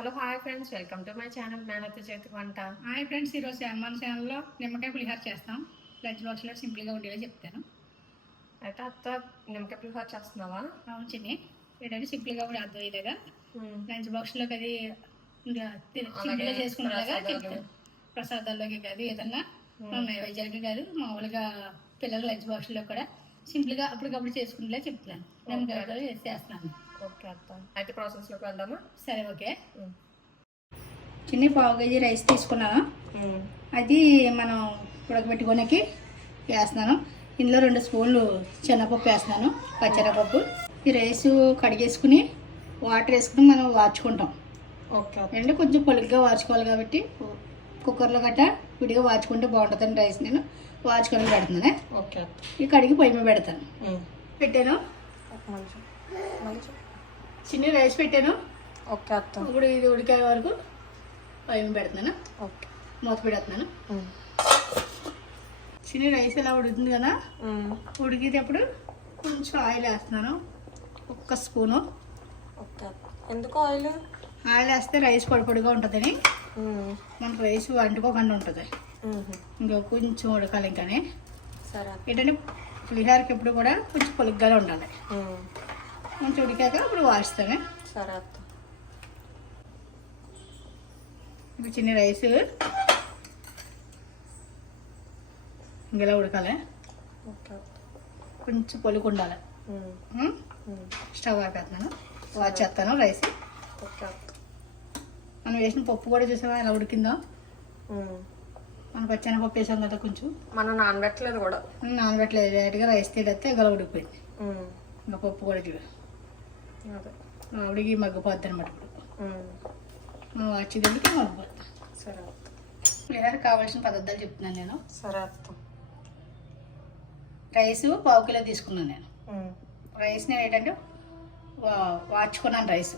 Hello hi friends. Welcome to my channel మేనత్త చేతి వంట. హాయ్ ఫ్రెండ్స్ ఈరోజు మన ఛానల్లో నిమ్మకాయ పులిహోర చేస్తాం. లంచ్ బాక్స్లో సింపుల్గా ఉండేలా చెప్తాను. అయితే అత్త నిమ్మకాయ పులిహోర చేస్తున్నావా? అవును చిన్ని. ఏంటంటే సింపుల్గా కూడా అర్థమయ్యేలాగా లంచ్ బాక్స్లోకి అది సింపుల్గా చేసుకునేలాగా. చెప్తాను ప్రసాదాల్లోకి కాదు ఏదన్నా. మా నైవేద్యాలకి కాదు మామూలుగా పిల్లల లంచ్ బాక్స్లో కూడా సింపుల్గా అప్పటికప్పుడు చేసుకునేలా చెప్తాను. నిమ్మకాయ పులిహోర చేసి చేస్తున్నాను ఓకే అత్త. అయితే ప్రాసెస్లోకి వెళ్దామా? సరే ఓకే. చిన్ని పావు కేజీ రైస్ తీసుకున్నాను. అది మనం ఉడకబెట్టుకోనికి వేస్తున్నాను. ఇందులో రెండు స్పూన్లు శనగపప్పు వేస్తున్నాను పచ్చనపప్పు ఈ రైస్ కడిగేసుకుని వాటర్ వేసుకుని మనం వాచుకుంటాం ఓకే అంటే కొంచెం పొలుగ్గా వాచుకోవాలి కాబట్టి కుక్కర్లో గట్ట విడిగా వాచుకుంటే బాగుంటుందని రైస్ నేను వాచుకొని పెడుతున్నాను. ఓకే ఈ కడిగి పొయ్యి మీద పెడతాను. పెట్టాను ఒక నిమిషం. మళ్ళీ చెప్పు. చిన్న రైస్ పెట్టాను. ఓకే అత్త. ఇప్పుడు ఇది ఉడికే వరకు మీద పెడుతున్నాను. ఓకే. మూత పెడుతున్నాను. చిన్న రైస్ ఎలా ఉడుకుతుంది కదా. ఉడికేటప్పుడు కొంచెం ఆయిల్ వేస్తున్నాను. ఒక్క స్పూను. ఎందుకు ఆయిల్? ఆయిల్ వేస్తే రైస్ పొడి పొడిగా ఉంటుందని. మనకు రైస్ అంటుకోకుండా ఉంటుంది. ఇంకా కొంచెం ఉడకాలి ఇంకానే. సరే ఏంటంటే పులిహోరకి ఎప్పుడు కూడా కొంచెం పొలిగ్గానే ఉండాలి. ఉమ్. కొంచెం ఉడికాక అప్పుడు వాడుస్తాను సరే ఇప్పుడు చిన్న రైస్. ఇంకెలా ఉడకాలి? కొంచెం పొలికి ఉండాలి. స్టవ్ ఆపేస్తున్నాను. వాచేస్తాను రైస్. ఓకే అత్త. మనం వేసిన పప్పు కూడా చూసావా? ఎలా ఉడికిందో? ఉమ్. మనం పచ్చిన పప్పు వేసాం కదా కొంచెం. మనం నానబెట్టలేదు కూడా. నానబెట్టలేదు. డైరెక్ట్గా రైస్ తీసేస్తే గల ఉడికిపోయింది. ఇంకా పప్పు కూడా చూడు. ఉడికి మగ్గిపోద్ది అనమాట ఇప్పుడు. మనం వచ్చేదానికి మగ్గిపోద్ది? సరే పులిహోర కావాల్సిన పదార్థాలు చెప్తున్నాను నేను. సరే రైస్ పావు కిలో తీసుకున్నాను నేను. రైస్ నేను ఏంటంటే వా- వాచుకున్నాను రైస్.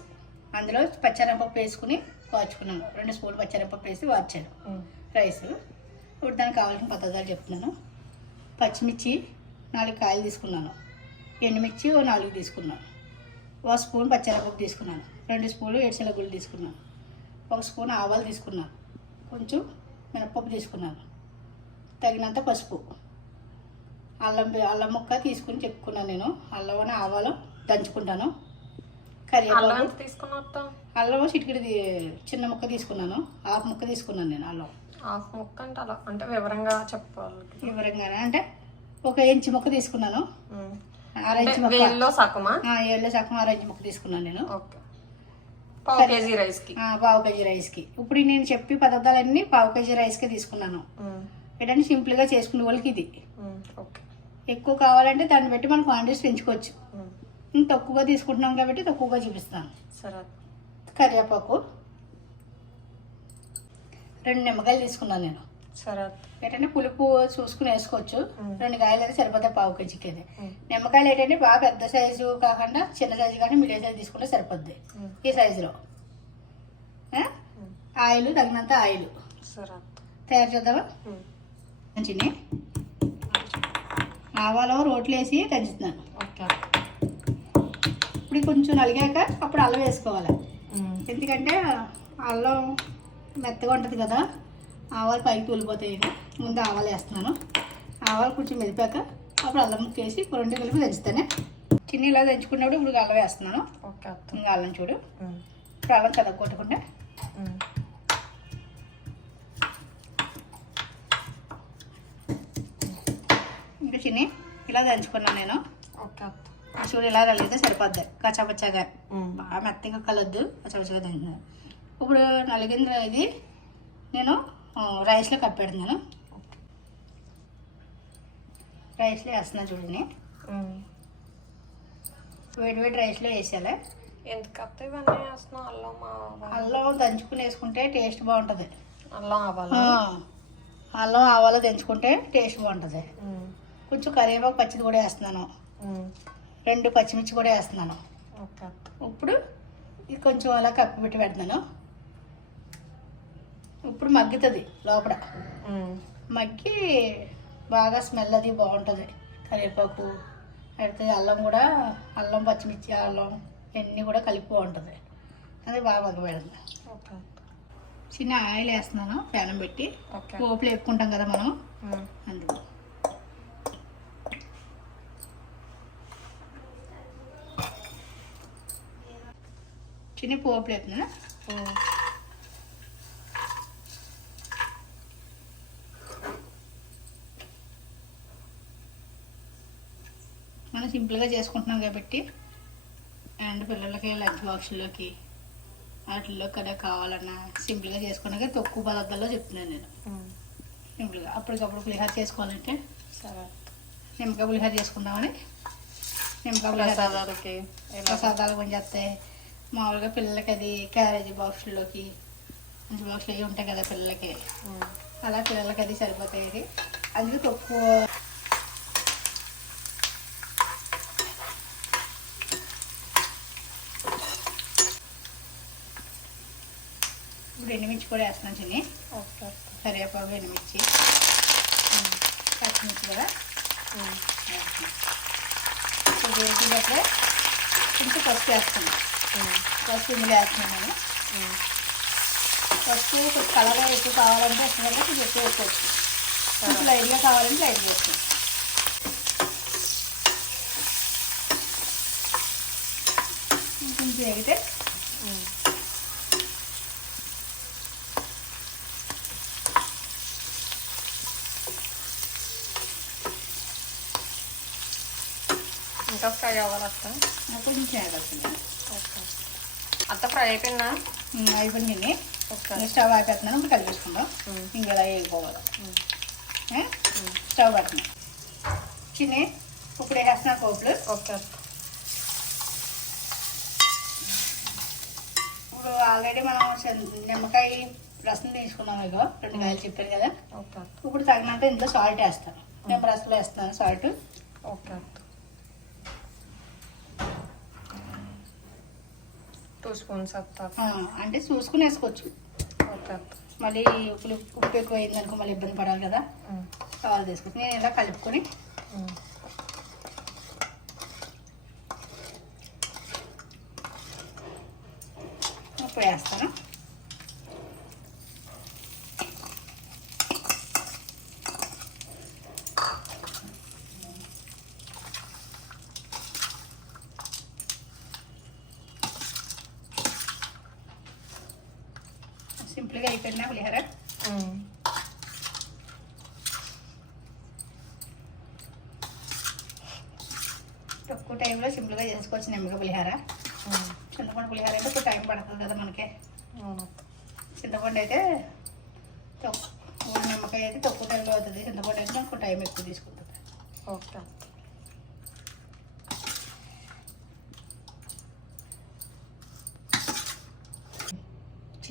అందులో పచ్చనపప్పు వేసుకుని వాచుకున్నాను. రెండు స్పూన్లు పచ్చనపప్పు వేసి వాచాను. రైస్. ఇప్పుడు దానికి కావాల్సిన పదార్థాలు చెప్తున్నాను. పచ్చిమిర్చి నాలుగు కాయలు తీసుకున్నాను. ఎండుమిర్చి ఓ నాలుగు తీసుకున్నాను. ఒక స్పూన్ పచ్చనపప్పు తీసుకున్నాను. రెండు స్పూన్లు ఏడ్చల గుళ్ళు తీసుకున్నాను. ఒక స్పూన్ ఆవాలు తీసుకున్నాను. కొంచెం మినపప్పు తీసుకున్నాను. తగినంత పసుపు. అల్లం అల్లం ముక్క తీసుకుని చెప్పుకున్నాను నేను. అల్లం ఆవాలు దంచుకుంటాను. కరివేపాకు. ఎంత తీసుకున్నా అల్లం చిటికిడి చిన్న ముక్క తీసుకున్నాను. హాఫ్ ముక్క తీసుకున్నాను నేను అల్లం. హాఫ్ ముక్క అంటే అలా అంటే వివరంగా చెప్పాలి వివరంగానే అంటే ఒక ఇంచు ముక్క తీసుకున్నాను. ఇంచు ముక్క. వేల్లో సగమా సగం ముక్క తీసుకున్నాను నేను. పావు కేజీ రైస్కి ఆ, పావు కేజీ రైస్కి. ఇప్పుడు నేను చెప్పి పదార్థాలన్నీ పావు కేజీ రైస్కి తీసుకున్నాను. ఉమ్. ఏంటంటే సింపుల్గా చేసుకునే వాళ్ళకి ఇది. ఎక్కువ కావాలంటే దాన్ని బట్టి మనం క్వాంటిటీస్ పెంచుకోవచ్చు. తక్కువగా తీసుకుంటున్నాం కాబట్టి తక్కువగా చూపిస్తాను. సరే. కరివేపాకు. రెండు నిమ్మకాయలు తీసుకున్నాను నేను. ఏంటంటే పులుపు చూసుకుని వేసుకోవచ్చు. రెండు కాయలు అయితే సరిపోతాయి పావు కేజీకి అయితే. నిమ్మకాయలు ఏంటంటే బాగా పెద్ద సైజు కాకుండా చిన్న సైజు కానీ మీడియం సైజు తీసుకుంటే సరిపోద్ది. ఈ సైజులో. ఆయిల్ తగినంత ఆయిల్. తయారు చేద్దామా. మంచిని ఆవాలో రోట్లు వేసి దంచుతున్నాను ఇప్పుడు కొంచెం నలిగాక అప్పుడు అల్లం వేసుకోవాలి. ఎందుకంటే అల్లం మెత్తగా ఉంటుంది కదా ఆవాలు పైకి తూలిపోతాయి ముందు ఆవాలు వేస్తున్నాను. ఆవాలు కొంచెం మెదిపాక అప్పుడు అల్లం ముక్క వేసి రెండు కలిపి దంచుతానే. చిన్న ఇలా దంచుకున్నప్పుడు ఇప్పుడు అల్లం వేస్తున్నాను. ఇంకా అల్లం చూడు. ఇప్పుడు అల్లం కదగొట్టకుండా. ఇంకా చిన్ని ఇలా దంచుకున్నాను నేను. చూడు ఇలా నలిగితే సరిపోద్ది. కచ్చాపచ్చాగా. బాగా మెత్తగా కలొద్దు. కచ్చాపచ్చాగా దంచుతున్నాను ఇప్పుడు నలిగింది ఇది. నేను రైస్లో కప్పెడుతున్నాను ఓకే. రైస్లో వేస్తున్నాను చూడండి. వేడి వేడి రైస్లో వేసేయాలి ఎందుకు అత్త ఇవన్నీ అల్లం అల్లం దంచుకుని వేసుకుంటే టేస్ట్ బాగుంటుంది అల్లం ఆవాలు అల్లం ఆవాలు దంచుకుంటే టేస్ట్ బాగుంటుంది. కొంచెం కరివేపాకు పచ్చిది కూడా వేస్తున్నాను. రెండు పచ్చిమిర్చి కూడా వేస్తున్నాను. ఇప్పుడు ఇది కొంచెం అలా కప్పి పెట్టి పెడుతున్నాను ఇప్పుడు మగ్గుతుంది లోపల. మగ్గి బాగా స్మెల్ అది బాగుంటుంది. కరివేపాకు అయితే అల్లం కూడా అల్లం పచ్చిమిర్చి అల్లం ఇవన్నీ కూడా కలిపి బాగుంటుంది. అది బాగా మగ్గబెడదాం ఓకే. చిన్న ఆయిల్ వేస్తున్నాను ప్యానం పెట్టి. పోపులు వేపుకుంటాం కదా మనం. అందుకు చిన్న పోపులు వేపుతున్నా. మనం సింపుల్గా చేసుకుంటున్నాం కాబట్టి. అండ్ పిల్లలకి లంచ్ బాక్స్లోకి వాటిల్లో కదా కావాలన్నా సింపుల్గా చేసుకున్నాక తక్కువ పదార్థాల్లో చెప్తున్నాను నేను. సింపుల్గా అప్పటికప్పుడు పులిహోర చేసుకోవాలంటే సరే. నిమ్మకాయ పులిహోర చేసుకుందామని. నిమ్మకాయ ప్రసాదాలకి ప్రసాదాలు కొంచెం వస్తాయి మామూలుగా పిల్లలకి అది క్యారేజీ బాక్స్లోకి లంచ్ బాక్స్లో అవి ఉంటాయి కదా పిల్లలకి. అలా పిల్లలకి అది సరిపోతాయి. ఇది అందుకే తక్కువ ఎండుమిర్చి కూడా వేస్తున్నాను చిన్ని. ఓకే. కరివేపాకు ఎండుమిర్చి. ఉమ్. పచ్చిమిర్చి కూడా. వేసేటప్పుడే కొంచెం పసుపు వేస్తున్నాను. పసుపు ఇందులో వేస్తున్నాను నేను. పసుపు కొంచెం కలర్ ఎక్కువ కావాలంటే వస్తుంది కొంచెం ఎక్కువ వేసుకోవచ్చు. కొంచెం లైట్గా కావాలంటే లైట్గా వేసుకోవచ్చు కొంచెం వేగితే ఇంకా ఫ్రై అవ్వాలి అత్త కొంచెం వేగాల్సింది ఓకే. అత్త ఫ్రై అయిపోయిందా? అయిపోయింది ఓకే. స్టవ్ ఆపేస్తున్నాను ఇప్పుడు కలిపేసుకుందాం ఉమ్. ఏ? ఉమ్. స్టవ్ పడుతుంది చిన్ని ఇప్పుడు వేసేస్తున్నా పోపులు. ఓకే. ఇప్పుడు ఆల్రెడీ మనం నిమ్మకాయ రసం తీసుకున్నాం ఇగో రెండు కాయలు చెప్పాను కదా. ఇప్పుడు తగినంత ఇంట్లో సాల్ట్ వేస్తాను. నిమ్మ రసంలో వేస్తాను సాల్ట్. ఓకే. టూ స్పూన్స్ అత్త అంటే చూసుకుని వేసుకోవచ్చు. మళ్ళీ ఉప్పు ఉప్పు ఎక్కువ అయింది అనుకో మళ్ళీ ఇబ్బంది పడాలి కదా. కావాలి తీసుకోవచ్చు నేను ఇలా కలుపుకొని. ఉప్పు వేస్తాను. పులిహోర ఉమ్. తక్కువ టైంలో సింపుల్గా చేసుకోవచ్చు నిమ్మకాయ పులిహోర. చింతపండు పులిహోర అయితే ఇప్పుడు టైం పడుతుంది కదా మనకి. చింతపండు అయితే తక్కువ నిమ్మకాయ అయితే తక్కువ టైంలో అవుతుంది చింతపండు అయితే మనకు టైం ఎక్కువ తీసుకుంటుంది ఓకే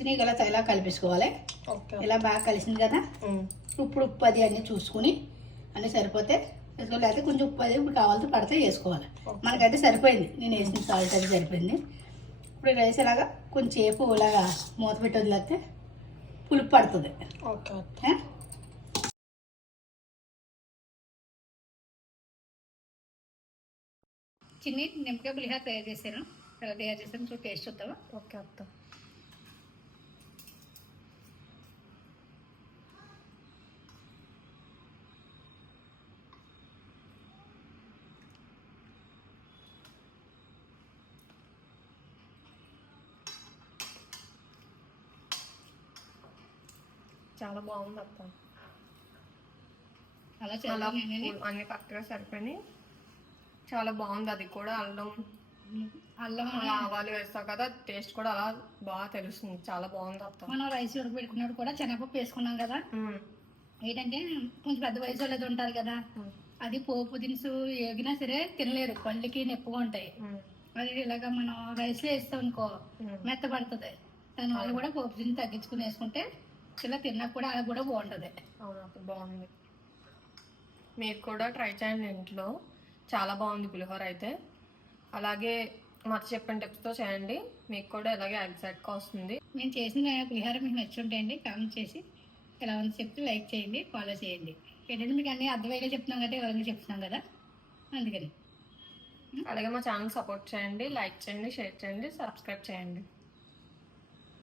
చిన్న ఇలా ఇలా కలిపేసుకోవాలి. ఓకే. ఇలా బాగా కలిసింది కదా. ఇప్పుడు ఉప్పు అది అన్నీ చూసుకుని అన్నీ సరిపోతే వేసుకోవాలి లేకపోతే కొంచెం ఉప్పు అది ఇప్పుడు కావాలంటే పడితే వేసుకోవాలి. మనకైతే సరిపోయింది. నేను వేసిన సాల్ట్ అది సరిపోయింది. ఇప్పుడు రైస్ ఇలాగా కొంచెం సేపు ఇలాగా మూత పెట్టి వదిలేస్తే పులుపు పడుతుంది. ఓకే? చిన్ని నిమ్మకాయ పులిహోర తయారు చేశాను ఎలా తయారు చేశాను చూసి టేస్ట్ చూద్దామా? ఓకే అత్త. చాలా బాగుంది అత్త అలా ఉ- అన్ని కరెక్ట్గా సరిపోయినాయి. చాలా బాగుంది అది కూడా అల్లం. అల్లం అలా ఆవాలు వేస్తావు కదా టేస్ట్ కూడా అలా బాగా తెలుస్తుంది. చాలా బాగుంది అత్త మనం రైస్ ఉడకబెట్టుకున్నప్పుడు కూడా శనగపప్పు వేసుకున్నాం కదా. ఏంటంటే కొంచెం పెద్ద వయసు వాళ్ళు ఉంటారు కదా. అది పోపు దినుసు ఏగినా సరే తినలేరు. పళ్ళకి నొప్పిగా ఉంటాయి. అది ఇలాగ మనం రైస్లో వేస్తాం అనుకో ఉమ్. మెత్తపడుతుంది దానివల్ల కూడా పోపు దినుసు తగ్గించుకుని వేసుకుంటే ఇలా తిన్నా కూడా అది కూడా బాగుంటుంది. అవును బాగుంది. మీరు కూడా ట్రై చేయండి ఇంట్లో. చాలా బాగుంది పులిహోర అయితే. అలాగే మత చెప్పిన టిప్స్తో చేయండి. మీకు కూడా ఇలాగే ఎగ్జాక్ట్గా వస్తుంది. నేను చేసిన పులిహార మీకు నచ్చుంటాయండి కామెంట్ చేసి ఎలా ఉంది చెప్తే లైక్ చేయండి ఫాలో చేయండి. ఏంటంటే మీకు అన్నీ అర్థమయ్యేలా చెప్తున్నాం కదా ఎవరైనా చెప్తున్నాం కదా. అందుకని. అలాగే మా ఛానల్ సపోర్ట్ చేయండి లైక్ చేయండి షేర్ చేయండి సబ్స్క్రైబ్ చేయండి.